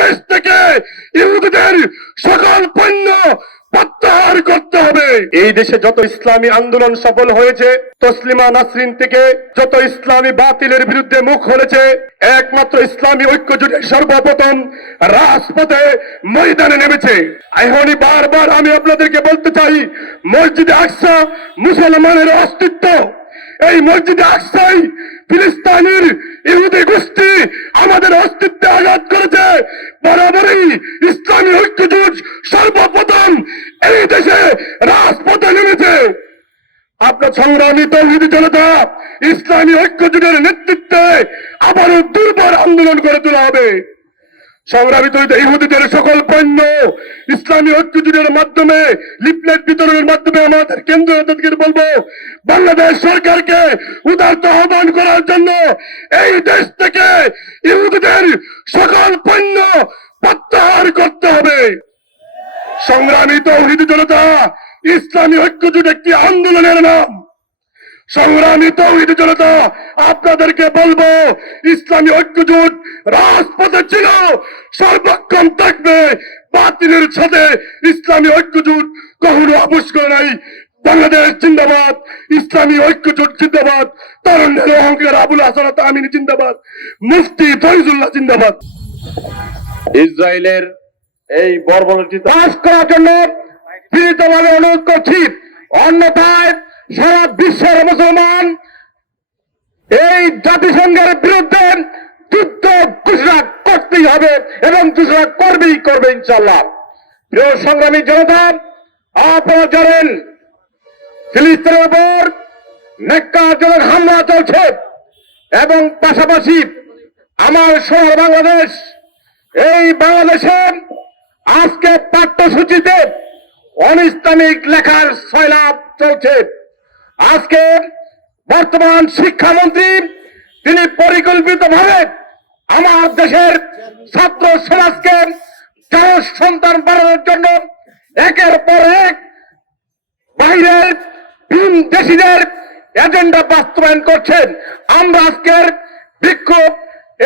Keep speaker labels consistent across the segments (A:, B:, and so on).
A: দেশ থেকে ইহুদিদের সকল পণ্য প্রত্যাহার করতে হবে। এই দেশে যত ইসলামী আন্দোলন সফল হয়েছে, তসলিমা নাসরিন থেকে যত ইসলামী বাতিলের বিরুদ্ধে মুখ হয়েছে একমাত্র ইসলামী ঐক্য সর্বপ্রথম রাজপথে ময়দানে নেমেছে। এখনই বারবার আমি আপনাদেরকে বলতে চাই, মসজিদে আকসা মুসলমানের অস্তিত্ব। এই মসজিদে আকসাই ফিলিস্তানের ইহুদি গোষ্ঠী আমাদের অস্তিত্বে আঘাত করেছে। রাজপথে আপনার সংগ্রামী তৌহিদি জনতা ইসলামী ঐক্যজোটের নেতৃত্বে আবারও দুর্বল আন্দোলন করে তোলা হবে। সংগ্রামী তৈরি ইহুদিদের সকল পণ্য ইসলামী ঐক্যজোটের মাধ্যমে, লিফলেট বিতরণের মাধ্যমে আমাদের কেন্দ্র নেতাদেরকে বলব, বাংলাদেশ সরকারকে উদারত আহ্বান করার জন্য এই দেশ থেকে ইহুদিদের সকল পণ্য প্রত্যাহার করতে হবে। সংগ্রামী তৌহিদি জনতা ইসলামী ঐক্যজোট একটি আন্দোলনের নাম। সংগ্রামী তৌহিদ জনতা আপনাদেরকে বলব ইসলামী ঐক্যজোট রাজপথে ছিল সর্বক্ষণ থাকবে বাতিলের সাথে। ইসলামী ঐক্যজোট কখনো আপোষ করে নাই। বাংলাদেশ জিন্দাবাদ ইসলামী ঐক্যজোট জিন্দাবাদ তরুণের অহংকার আবুল হাসান আমিনী জিন্দাবাদ মুফতি ফৈজুল্লাহ জিন্দাবাদ।
B: ইসরায়েলের এই বর্বরটি
A: পাশ করার জন্য বিনীতভাবে অনুরোধ করছি, অন্যথায় সারা বিশ্বের মুসলমান এই জাতিসংঘের বিরুদ্ধে যুদ্ধ ঘোষণা করতেই হবে এবং ঘোষণা করবেই করবে ইনশাল্লাহ প্রিয় সংগ্রামী জনতা, আপনারা জানেন, ফিলিস্তিনের উপর নেককারজনক হামলা চলছে এবং পাশাপাশি আমার শহর বাংলাদেশ, এই বাংলাদেশে আজকে পাঠ্যসূচিতে অনিস্তামিক লেখার সয়লাভ চলছে। আজকে বর্তমান শিক্ষামন্ত্রী, তিনি পরিকল্পিতভাবে আমার দেশের ছাত্র সমাজকে সন্তান বাড়ানোর জন্য একের পর এক বাইরের ভিন দেশিদের এজেন্ডা বাস্তবায়ন করছেন। আমরা আজকের বিক্ষোভ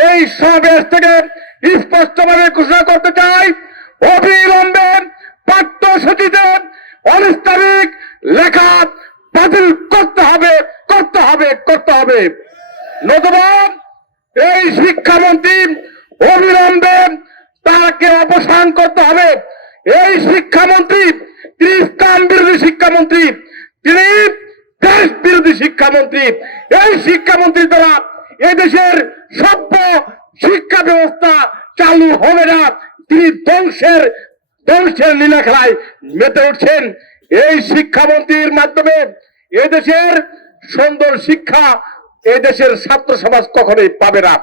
A: এই সমাবেশ থেকে স্পষ্টভাবে ঘোষণা করতে চাই পাঠ্যসূচিতে অনিস্তারিক লেখা বাতিল করতে হবে করতে হবে করতে হবে। নতুবা এই শিক্ষামন্ত্রী অবিলম্বে তাকে অপসারণ করতে হবে। এই শিক্ষামন্ত্রী তিনি ইসলাম বিরোধী শিক্ষামন্ত্রী, তিনি দেশ বিরোধী শিক্ষামন্ত্রী। এই শিক্ষামন্ত্রী দ্বারা এদেশের সভ্য শিক্ষা ব্যবস্থা চালু হবে না। তিনি ধ্বংসের ধ্বংসের লীলা খেলায়, মেতে উঠছেন এই শিক্ষামন্ত্রীর মাধ্যমে। এদেশের সুন্দর শিক্ষা এদেশের ছাত্র সমাজ কখনোই পাবে না।